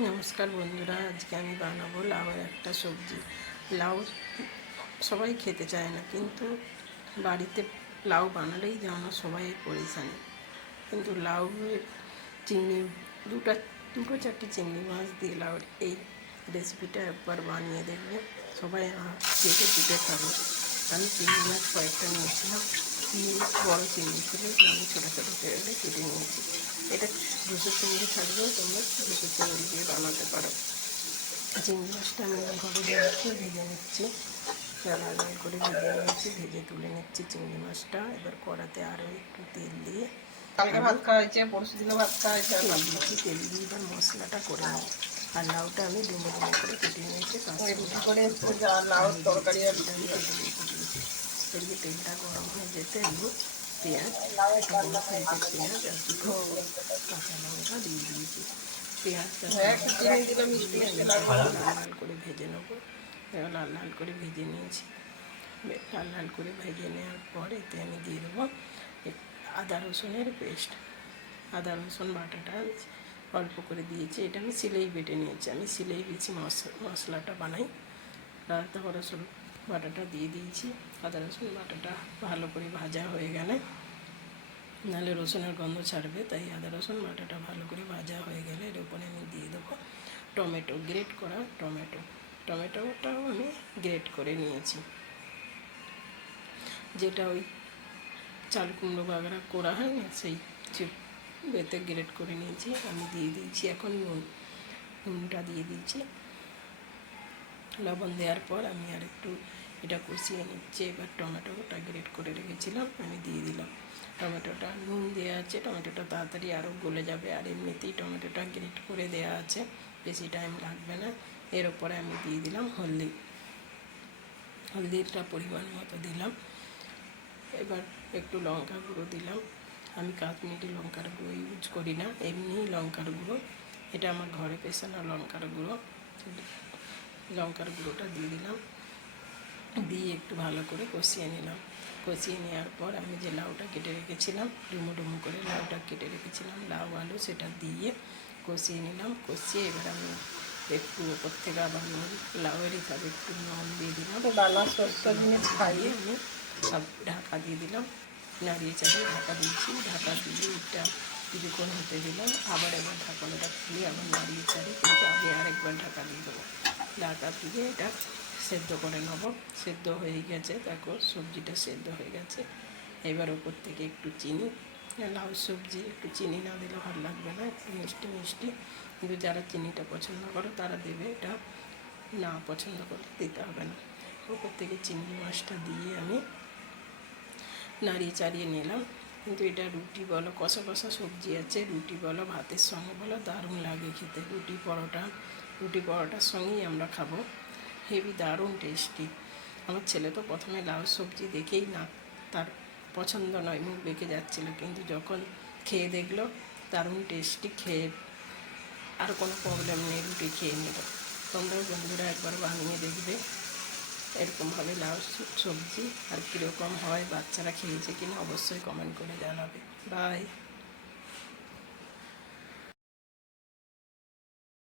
নমস্কার বন্ধুরা, আজকে আমি বানাবো লাউয়ের একটা সবজি। লাউ সবাই খেতে চায় না, কিন্তু বাড়িতে লাউ বানালেই যেন সবাই পরেশানি। কিন্তু লাউয়ের চিংড়ি দুটো চারটে চিংড়ি মাছ দিয়ে লাউয়ের এই রেসিপিটা একবার বানিয়ে দেখবে, সবাই কেটে কুটে খাবে। আমি চিংড়ি মাছ কয়েকটা নিয়েছিলাম, বড় চিংড়ি ছিল, আমি ছোটো ছোটো করে কেটে নিয়েছি। এটা দুশো চিংড়ি থাকলেও তোমরা দুশো চিংড়ি দিয়ে বানাতে পারো। চিংড়ি মাছটা আমি ঘরে ভেজে নিচ্ছি, লাল লাল করে ভেজে নিয়েছি, ভেজে তুলে নিচ্ছি চিংড়ি মাছটা। এবার কড়াতে আরও একটু তেল দিয়ে ভাত খাওয়া হয়েছে, পরশু দিনও ভাত খাওয়া হয়েছে। তেল দিয়ে এবার মশলাটা করে নেব। আর লাউটা আমি ডুমো ডুমো করে কেটে নিয়েছি, লাউ তরকারি এদিকে তেলটা গরম হয়ে যেতে আমি পেঁয়াজ, বড় সাইজের পেঁয়াজ আর দুটো কাঁচা লঙ্কা দিয়ে দিয়েছি। পেঁয়াজটা লাল লাল করে ভেজে নেবো। লাল লাল করে ভেজে নিয়েছি। লাল লাল করে ভেজে নেওয়ার পর এতে আমি দিয়ে দেবো আদা রসুনের পেস্ট। আদা রসুন বাটাটা অল্প করে দিয়েছি। এটা আমি সিলেই বেটে নিয়েছি, আমি সিলেই বেছি মশলাটা বানাই। আদা রসুন বাটাটা দিয়ে দিয়েছি। আদা রসুন বাটাটা ভালো করে ভাজা হয়ে গেলে, নাহলে রসুনের গন্ধ ছাড়বে, তাই আদা রসুন বাটাটা ভালো করে ভাজা হয়ে গেলে এর উপরে আমি দিয়ে দেবো টমেটো, গ্রেট করা টমেটোটাও আমি গ্রেট করে নিয়েছি, যেটা ওই চাল কুমড়ো বাগড়া করা হয় না, সেই বেতে গ্রেট করে নিয়েছি। আমি দিয়ে দিয়েছি এখন নুনটা দিয়ে দিয়েছি। লবণ দেওয়ার পর আমি আর একটু এটা কষিয়ে নিচ্ছি। এবার টমেটোটা গ্রেট করে রেখেছিলাম আমি দিয়ে দিলাম। টমেটোটা নুন দেওয়া আছে, টমেটোটা তাড়াতাড়ি আরও গলে যাবে, আর এমনিতেই টমেটোটা গ্রেট করে দেওয়া আছে, বেশি টাইম লাগবে না। এর ওপরে আমি দিয়ে দিলাম হলদিটা পরিমাণ মতো দিলাম। এবার একটু লঙ্কা গুঁড়ো দিলাম। আমি কাশ্মীরি লঙ্কার গুঁড়ো ইউজ করি না, এমনি লঙ্কার গুঁড়ো, এটা আমার ঘরে পেশানো লঙ্কার গুঁড়ো। লঙ্কার গুঁড়োটা দিয়ে দিলাম, দিয়ে একটু ভালো করে কষিয়ে নিলাম। কষিয়ে নেওয়ার পর আমি যে লাউটা কেটে রেখেছিলাম, ডুমো ডুমো করে লাউটা কেটে রেখেছিলাম, লাউ আলু, সেটা দিয়ে কষিয়ে নিলাম। কষিয়ে এবার আমি একটু ওপর থেকে আবার লাউয়ের হিসাবে একটু নুন দিয়ে দিলাম, খাইয়ে আমি সব ঢাকা দিয়ে দিলাম। নাড়িয়ে চাড়িয়ে ঢাকা দিয়েছি, ঢাকা দিয়ে এটা কিছুক্ষণ হতে দিলাম। এবার ঢাকনাটা খুলে আবার নাড়িয়ে চাড়িয়ে, কিন্তু আমি আরেকবার ঢাকা দিয়ে দেবো। ঢাকা দিয়ে এটা সেদ্ধ করে নেবো। সেদ্ধ হয়ে গেছে, দেখো সবজিটা সেদ্ধ হয়ে গেছে। এবার ওপর থেকে একটু চিনি, লাউ সবজি একটু চিনি না দিলে ভালো লাগবে না, একটু মিষ্টি মিষ্টি, কিন্তু যারা চিনিটা পছন্দ করো তারা দেবে, এটা না পছন্দ করলে দিতে হবে না। ওপর থেকে চিংড়ি মাছটা দিয়ে আমি নাড়িয়ে চাড়িয়ে নিলাম। কিন্তু এটা রুটি বলো, কষা কষা সবজি আছে, রুটি বলো, ভাতের সঙ্গে বলো, দারুণ লাগে খেতে। রুটি পরোটার সঙ্গেই আমরা খাবো, হেভি দারুণ টেস্টি। আমার ছেলে তো প্রথমে লাউ সবজি দেখেই না, তার পছন্দ নয়, মুখ বেঁকে যাচ্ছিলো, কিন্তু যখন খেয়ে দেখলো দারুণ টেস্টি, খেয়ে আর কোনো প্রবলেম নেই, রুটি খেয়ে নিল। তোমরাও বন্ধুরা একবার বানিয়ে দেখবে এরকমভাবে লাউ সবজি, আর কীরকম হয়, বাচ্চারা খেয়েছে কিনা অবশ্যই কমেন্ট করে জানাবে। বাই।